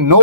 9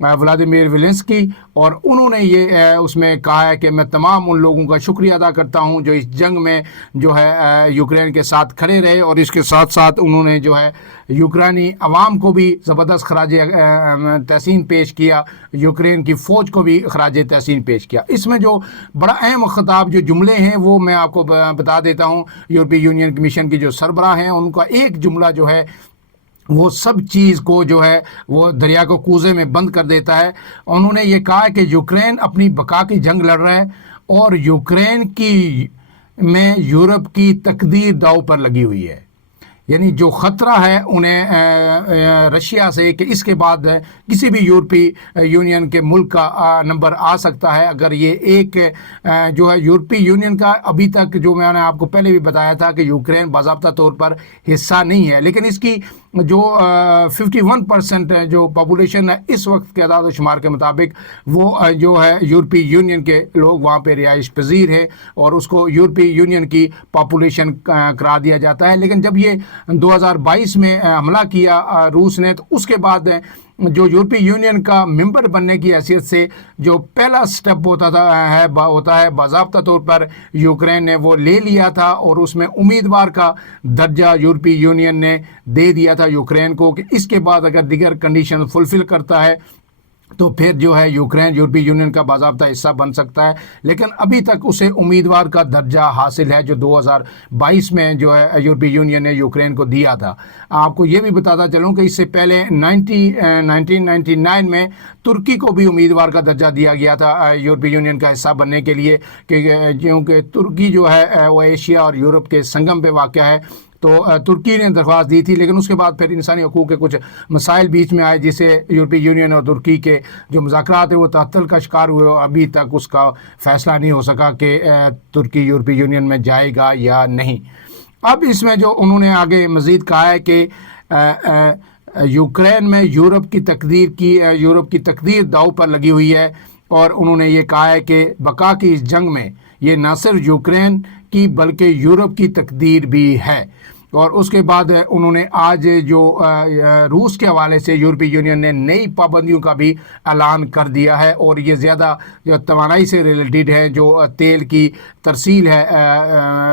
Vladimir Zelensky, اور انہوں نے یہ اس میں کہا ہے کہ میں تمام ان لوگوں کا شکریہ ادا کرتا ہوں جو اس جنگ میں جو ہے یوکرین کے ساتھ کھڑے رہے، اور اس کے ساتھ ساتھ انہوں نے جو ہے یوکرینی عوام کو بھی زبردست خراج تحسین پیش کیا، یوکرین کی فوج کو بھی خراج تحسین پیش کیا۔ اس میں جو بڑا اہم خطاب جو جملے ہیں وہ میں آپ کو بتا دیتا ہوں۔ یورپی یونین کمیشن کی جو سربراہ ہیں ان کا ایک جملہ جو ہے وہ سب چیز کو جو ہے وہ دریا کو کوزے میں بند کر دیتا ہے۔ انہوں نے یہ کہا کہ یوکرین اپنی بقا کی جنگ لڑ رہا ہے اور یوکرین کی میں یورپ کی تقدیر داؤ پر لگی ہوئی ہے، یعنی جو خطرہ ہے انہیں رشیا سے کہ اس کے بعد کسی بھی یورپی یونین کے ملک کا نمبر آ سکتا ہے، اگر یہ ایک جو ہے یورپی یونین کا ابھی تک جو میں نے آپ کو پہلے بھی بتایا تھا کہ یوکرین باضابطہ طور پر حصہ نہیں ہے، لیکن اس کی جو 51% جو پاپولیشن ہے اس وقت کے اعداد و شمار کے مطابق وہ جو ہے یورپی یونین کے لوگ وہاں پہ رہائش پذیر ہے اور اس کو یورپی یونین کی پاپولیشن قرار دیا جاتا ہے۔ لیکن جب یہ 2022 میں حملہ کیا روس نے تو اس کے بعد جو یورپی یونین کا ممبر بننے کی حیثیت سے جو پہلا سٹیپ ہوتا ہے باضابطہ طور پر یوکرین نے وہ لے لیا تھا، اور اس میں امیدوار کا درجہ یورپی یونین نے دے دیا تھا یوکرین کو کہ اس کے بعد اگر دیگر کنڈیشن فلفل کرتا ہے تو پھر جو ہے یوکرین یورپی یونین کا باضابطہ حصہ بن سکتا ہے، لیکن ابھی تک اسے امیدوار کا درجہ حاصل ہے جو 2022 میں جو ہے یورپی یونین نے یوکرین کو دیا تھا۔ آپ کو یہ بھی بتاتا چلوں کہ اس سے پہلے 1999 میں ترکی کو بھی امیدوار کا درجہ دیا گیا تھا یورپی یونین کا حصہ بننے کے لیے، کیونکہ ترکی جو ہے وہ ایشیا اور یورپ کے سنگم پہ واقع ہے، تو ترکی نے درخواست دی تھی، لیکن اس کے بعد پھر انسانی حقوق کے کچھ مسائل بیچ میں آئے جسے یورپی یونین اور ترکی کے جو مذاکرات ہیں وہ تعطل کا شکار ہوئے، اور ابھی تک اس کا فیصلہ نہیں ہو سکا کہ ترکی یورپی یونین میں جائے گا یا نہیں۔ اب اس میں جو انہوں نے آگے مزید کہا ہے کہ یوکرین میں یورپ کی تقدیر داؤ پر لگی ہوئی ہے، اور انہوں نے یہ کہا ہے کہ بقا کی اس جنگ میں یہ نہ صرف یوکرین کی بلکہ یورپ کی تقدیر بھی ہے۔ اور اس کے بعد انہوں نے آج جو روس کے حوالے سے یورپی یونین نے نئی پابندیوں کا بھی اعلان کر دیا ہے، اور یہ زیادہ جو توانائی سے ریلیٹڈ ہے، جو تیل کی ترسیل ہے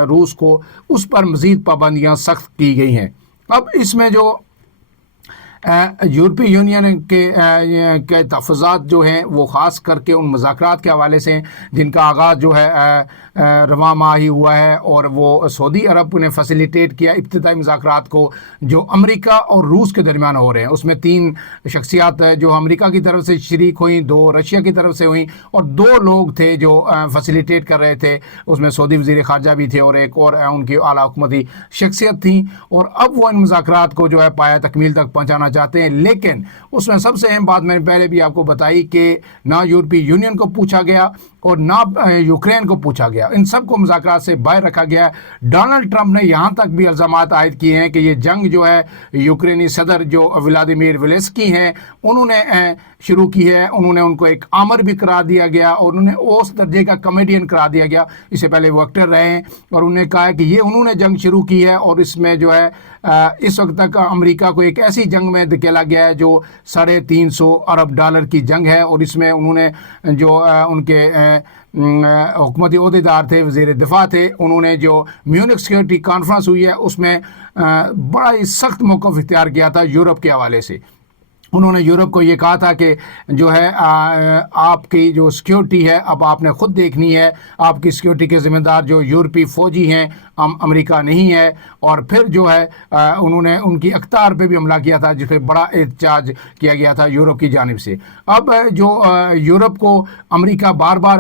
روس کو، اس پر مزید پابندیاں سخت کی گئی ہیں۔ اب اس میں جو یورپی یونین کے تحفظات جو ہیں وہ خاص کر کے ان مذاکرات کے حوالے سے جن کا آغاز جو ہے رواں ماہ ہی ہوا ہے، اور وہ سعودی عرب نے فیسیلیٹیٹ کیا ابتدائی مذاکرات کو جو امریکہ اور روس کے درمیان ہو رہے ہیں۔ اس میں 3 شخصیات جو امریکہ کی طرف سے شریک ہوئیں، 2 رشیا کی طرف سے ہوئیں، اور 2 لوگ تھے جو فیسیلیٹیٹ کر رہے تھے، اس میں سعودی وزیر خارجہ بھی تھے اور ایک اور ان کی اعلیٰ حکومتی شخصیت تھیں، اور اب وہ ان مذاکرات کو جو ہے پایہ تکمیل تک پہنچانا چاہتے ہیں۔ لیکن اس میں سب سے اہم بات میں نے پہلے بھی آپ کو بتائی کہ نہ یورپی یونین کو پوچھا گیا اور نہ یوکرین کو پوچھا گیا، ان سب کو مذاکرات سے باہر رکھا گیا۔ ڈونلڈ ٹرمپ نے یہاں تک بھی الزامات عائد کیے ہیں کہ یہ جنگ جو ہے یوکرینی صدر جو ولادیمیر زیلنسکی ہیں انہوں نے شروع کی ہے، انہوں نے ان کو ایک آمر بھی قرار دیا گیا، اور انہوں نے اس درجے کا کمیڈین قرار دیا گیا، اس سے پہلے وہ ایکٹر رہے ہیں، اور انہوں نے کہا ہے کہ یہ انہوں نے جنگ شروع کی ہے، اور اس میں جو ہے اس وقت تک امریکہ کو ایک ایسی جنگ میں دھکیلا گیا ہے جو $350 ارب کی جنگ ہے، اور اس میں انہوں نے جو ان کے حکومتی عہدیدار تھے، وزیر دفاع تھے، انہوں نے جو میونک سیکورٹی کانفرنس ہوئی ہے اس میں بڑا ہی سخت موقف اختیار کیا تھا یورپ کے حوالے سے۔ انہوں نے یورپ کو یہ کہا تھا کہ جو ہے آپ کی جو سیکیورٹی ہے اب آپ نے خود دیکھنی ہے، آپ کی سیکیورٹی کے ذمہ دار جو یورپی فوجی ہیں امریکہ نہیں ہے، اور پھر جو ہے انہوں نے ان کی اختیار پہ بھی حملہ کیا تھا جس پہ بڑا احتجاج کیا گیا تھا یورپ کی جانب سے۔ اب جو یورپ کو امریکہ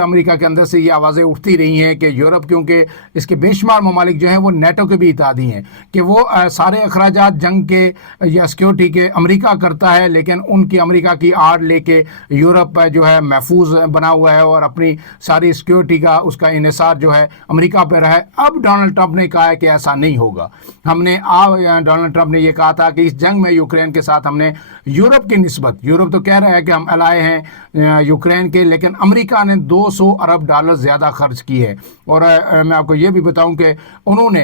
امریکہ کے اندر سے یہ آوازیں اٹھتی رہی ہیں کہ یورپ کیونکہ اس کے بے شمار ممالک جو ہیں وہ نیٹو کے بھی اتحادی ہیں کہ وہ سارے اخراجات جنگ کے یا سیکیورٹی کے امریکہ کرتا ہے، لیکن ان کی امریکہ کی آڑ لے کے یورپ جو ہے محفوظ بنا ہوا ہے اور اپنی ساری سیکیورٹی کا اس کا انحصار جو ہے امریکہ پہ رہا ہے۔ اب ڈونلڈ ٹرمپ نے کہا ہے کہ ایسا نہیں ہوگا۔ ڈونلڈ ٹرمپ نے یہ کہا تھا کہ اس جنگ میں یوکرین کے ساتھ ہم نے یورپ کی نسبت، یورپ تو کہہ رہا ہے کہ ہم الائے ہیں یوکرین کے، لیکن امریکہ نے $200 ارب زیادہ خرچ کی ہے۔ اور میں آپ کو یہ بھی بتاؤں کہ انہوں نے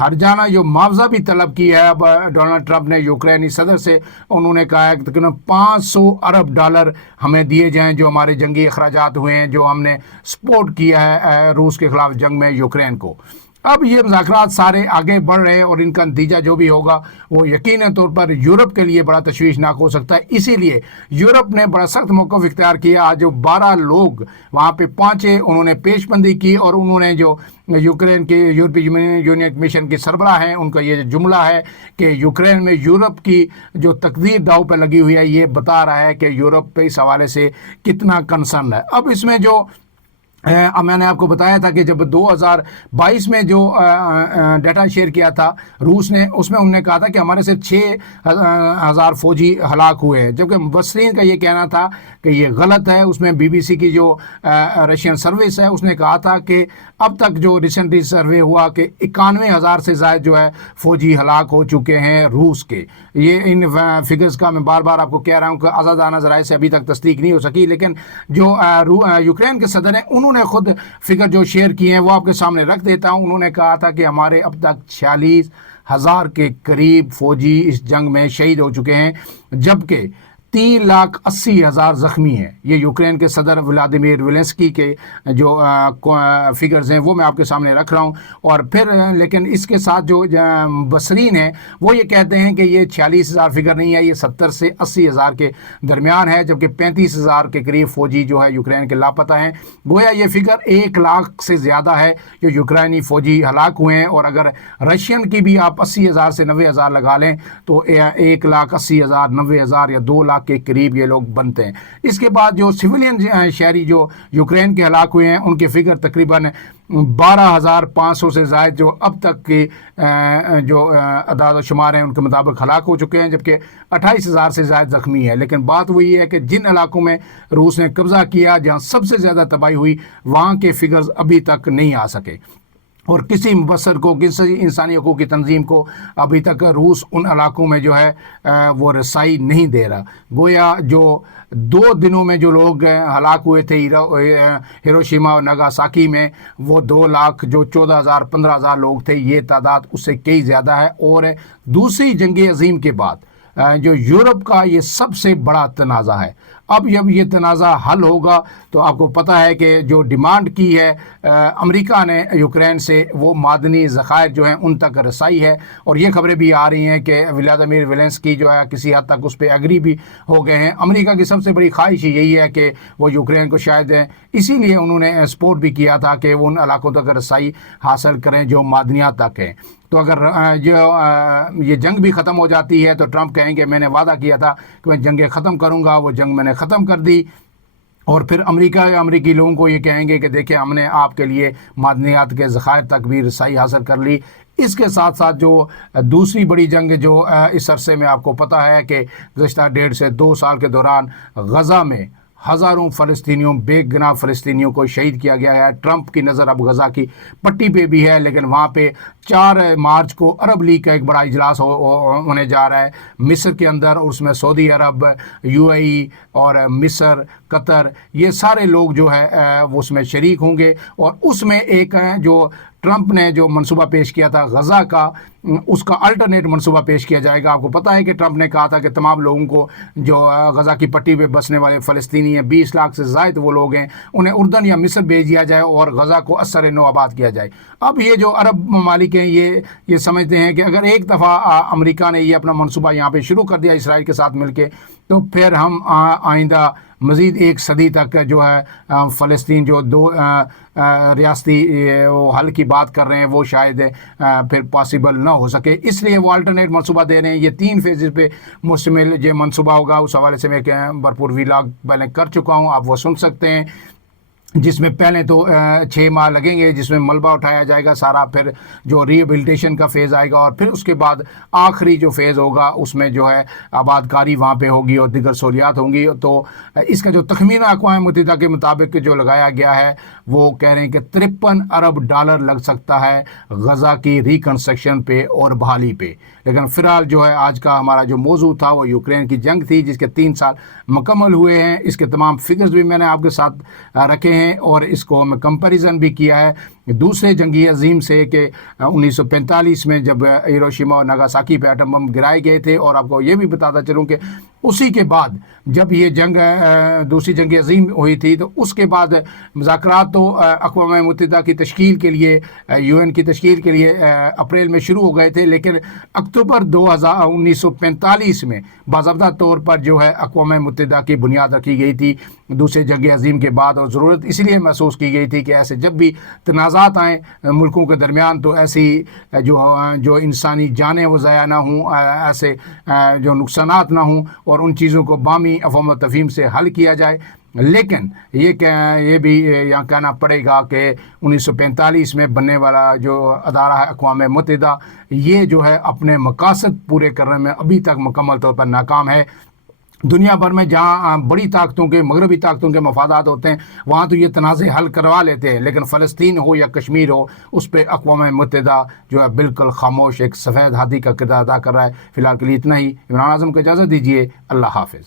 ہر جانہ جو معاوضہ بھی طلب کی ہے اب ڈونلڈ ٹرمپ نے یوکرینی صدر سے، انہوں نے کہا ہے کہ تقریباً $500 ارب ہمیں دیے جائیں جو ہمارے جنگی اخراجات ہوئے ہیں، جو ہم نے سپورٹ کیا ہے روس کے خلاف جنگ میں یوکرین کو۔ اب یہ مذاکرات سارے آگے بڑھ رہے ہیں اور ان کا نتیجہ جو بھی ہوگا وہ یقیناً طور پر یورپ کے لیے بڑا تشویشناک ہو سکتا ہے۔ اسی لیے یورپ نے بڑا سخت موقف اختیار کیا۔ آج جو 12 لوگ وہاں پہ پہنچے، انہوں نے پیش بندی کی اور انہوں نے جو یوکرین کے یورپی یونین کمیشن کے سربراہ ہیں ان کا یہ جملہ ہے کہ یوکرین میں یورپ کی جو تقدیر داؤ پہ لگی ہوئی ہے، یہ بتا رہا ہے کہ یورپ پہ اس حوالے سے کتنا کنسرن ہے۔ اب اس میں جو میں نے آپ کو بتایا تھا کہ جب 2022 میں جو ڈیٹا شیئر کیا تھا روس نے، اس میں انہوں نے کہا تھا کہ ہمارے سے 6,000 فوجی ہلاک ہوئے ہیں، جبکہ مبصرین کا یہ کہنا تھا کہ یہ غلط ہے۔ اس میں بی بی سی کی جو رشین سروس ہے اس نے کہا تھا کہ اب تک جو ریسنٹلی سروے ہوا کہ 91,000 سے زائد جو ہے فوجی ہلاک ہو چکے ہیں روس کے۔ یہ ان فگرز کا میں بار بار آپ کو کہہ رہا ہوں کہ آزادانہ ذرائع سے ابھی تک تصدیق نہیں ہو سکی، لیکن جو یوکرین کے صدر ہیں انہوں نے خود فگر جو شیئر کیے ہیں وہ آپ کے سامنے رکھ دیتا ہوں۔ انہوں نے کہا تھا کہ ہمارے اب تک 46,000 کے قریب فوجی اس جنگ میں شہید ہو چکے ہیں، جبکہ 3,80,000 زخمی ہیں۔ یہ یوکرین کے صدر ولادیمیر زیلنسکی کے جو فگرز ہیں وہ میں آپ کے سامنے رکھ رہا ہوں۔ اور پھر لیکن اس کے ساتھ جو مبصرین ہیں وہ یہ کہتے ہیں کہ یہ 46,000 فگر نہیں ہے، یہ 70 سے 80,000 کے درمیان ہے، جبکہ 35,000 کے قریب فوجی جو ہے یوکرین کے لاپتہ ہیں۔ گویا یہ فگر 1,00,000 سے زیادہ ہے جو یوکرینی فوجی ہلاک ہوئے ہیں، اور اگر رشین کی بھی آپ 80,000 سے 90,000 لگا لیں تو 1,80,000 90,000 یا 2,00,000 کے قریب یہ لوگ بنتے ہیں۔ اس کے بعد جو سویلین شہری جو یوکرین کے ہلاک ہوئے ہیں ان کے فگر تقریباً 12,500 سے زائد جو اب تک کے جو اعداد و شمار ہیں ان کے مطابق ہلاک ہو چکے ہیں، جبکہ 28,000 سے زائد زخمی ہے۔ لیکن بات وہی ہے کہ جن علاقوں میں روس نے قبضہ کیا، جہاں سب سے زیادہ تباہی ہوئی، وہاں کے فگرز ابھی تک نہیں آ سکے، اور کسی مبصر کو، کسی انسانی حقوق کی تنظیم کو ابھی تک روس ان علاقوں میں جو ہے وہ رسائی نہیں دے رہا۔ گویا جو 2 دنوں میں جو لوگ ہلاک ہوئے تھے ہیروشیما اور ناگاساکی میں، وہ 2,00,000 جو 14,000 15,000 لوگ تھے، یہ تعداد اس سے کئی زیادہ ہے۔ اور دوسری جنگ عظیم کے بعد جو یورپ کا یہ سب سے بڑا تنازع ہے۔ اب جب یہ تنازع حل ہوگا تو آپ کو پتہ ہے کہ جو ڈیمانڈ کی ہے امریکہ نے یوکرین سے، وہ معدنی ذخائر جو ہیں ان تک رسائی ہے، اور یہ خبریں بھی آ رہی ہیں کہ ولادیمیر زیلنسکی جو ہے کسی حد تک اس پہ ایگری بھی ہو گئے ہیں۔ امریکہ کی سب سے بڑی خواہش یہی ہے کہ وہ یوکرین کو شاید اسی لیے انہوں نے سپورٹ بھی کیا تھا کہ وہ ان علاقوں تک رسائی حاصل کریں جو معدنیات تک ہیں۔ تو اگر یہ جنگ بھی ختم ہو جاتی ہے تو ٹرمپ کہیں گے میں نے وعدہ کیا تھا کہ میں جنگیں ختم کروں گا، وہ جنگ میں نے ختم کر دی، اور پھر امریکی لوگوں کو یہ کہیں گے کہ دیکھیں ہم نے آپ کے لیے معدنیات کے ذخائر تک بھی رسائی حاصل کر لی۔ اس کے ساتھ ساتھ جو دوسری بڑی جنگ جو اس عرصے میں آپ کو پتہ ہے کہ گزشتہ 1.5 سے 2 سال کے دوران غزہ میں ہزاروں فلسطینیوں، بے گناہ فلسطینیوں کو شہید کیا گیا ہے۔ ٹرمپ کی نظر اب غزہ کی پٹی پہ بھی ہے، لیکن وہاں پہ 4 مارچ کو عرب لیگ کا ایک بڑا اجلاس ہونے جا رہا ہے مصر کے اندر، اور اس میں سعودی عرب، UAE اور مصر، قطر، یہ سارے لوگ جو ہے وہ اس میں شریک ہوں گے۔ اور اس میں ایک جو ٹرمپ نے جو منصوبہ پیش کیا تھا غزہ کا، اس کا الٹرنیٹ منصوبہ پیش کیا جائے گا۔ آپ کو پتہ ہے کہ ٹرمپ نے کہا تھا کہ تمام لوگوں کو جو غزہ کی پٹی پہ بسنے والے فلسطینی ہیں، 20 لاکھ سے زائد وہ لوگ ہیں، انہیں اردن یا مصر بھیج دیا جائے اور غزہ کو اثر نو آباد کیا جائے۔ اب یہ جو عرب ممالک ہیں یہ سمجھتے ہیں کہ اگر ایک دفعہ امریکہ نے یہ اپنا منصوبہ یہاں پہ شروع کر دیا اسرائیل کے ساتھ مل کے، تو پھر ہم آئندہ مزید 1 صدی تک جو ہے فلسطین جو 2 ریاستی حل کی بات کر رہے ہیں وہ شاید پھر پاسبل نہ ہو سکے۔ اس لیے وہ الٹرنیٹ منصوبہ دے رہے ہیں۔ یہ 3 فیزز پہ مشتمل یہ منصوبہ ہوگا، اس حوالے سے میں بھرپور ویلاگ پہلے کر چکا ہوں، آپ وہ سن سکتے ہیں، جس میں پہلے تو 6 ماہ لگیں گے، جس میں ملبہ اٹھایا جائے گا سارا، پھر جو ریہیبلیٹیشن کا فیز آئے گا، اور پھر اس کے بعد آخری جو فیز ہوگا اس میں جو ہے آباد کاری وہاں پہ ہوگی اور دیگر سہولیات ہوں گی۔ تو اس کا جو تخمینہ اقوام متحدہ کے مطابق جو لگایا گیا ہے وہ کہہ رہے ہیں کہ $53 ارب لگ سکتا ہے غزہ کی ریکنسٹرکشن پہ اور بحالی پہ۔ لیکن فی الحال جو ہے آج کا ہمارا جو موضوع تھا وہ یوکرین کی جنگ تھی، جس کے 3 سال مکمل ہوئے ہیں۔ اس کے تمام فگرز بھی میں نے آپ کے ساتھ رکھے ہیں، اور اس کو میں کمپیریزن بھی کیا ہے دوسرے جنگی عظیم سے کہ 1945 میں جب ہیروشیما اور ناگاساکی پہ ایٹم بم گرائے گئے تھے. اور آپ کو یہ بھی بتاتا چلوں کہ اسی کے بعد جب یہ جنگ دوسری جنگ عظیم ہوئی تھی تو اس کے بعد مذاکرات تو اقوام متحدہ کی تشکیل کے لیے UN کی تشکیل کے لیے اپریل میں شروع ہو گئے تھے, لیکن اکتوبر 1945 میں باضابطہ طور پر جو ہے اقوام متحدہ کی بنیاد رکھی گئی تھی دوسرے جنگ عظیم کے بعد. اور ضرورت اس لیے محسوس کی گئی تھی کہ ایسے جب بھی تنازعات آئیں ملکوں کے درمیان تو ایسی جو انسانی جانیں وہ ضائع نہ ہوں, ایسے جو نقصانات نہ ہوں, اور ان چیزوں کو باہمی افہام و تفہیم سے حل کیا جائے. لیکن یہ بھی یہاں کہنا پڑے گا کہ 1945 میں بننے والا جو ادارہ ہے اقوام متحدہ, یہ جو ہے اپنے مقاصد پورے کرنے میں ابھی تک مکمل طور پر ناکام ہے. دنیا بھر میں جہاں بڑی طاقتوں کے مغربی طاقتوں کے مفادات ہوتے ہیں وہاں تو یہ تنازع حل کروا لیتے ہیں, لیکن فلسطین ہو یا کشمیر ہو اس پہ اقوام متحدہ جو ہے بالکل خاموش ایک سفید ہاتھی کا کردار ادا کر رہا ہے. فی الحال کے لیے اتنا ہی. عمران اعظم کو اجازت دیجیے. اللہ حافظ.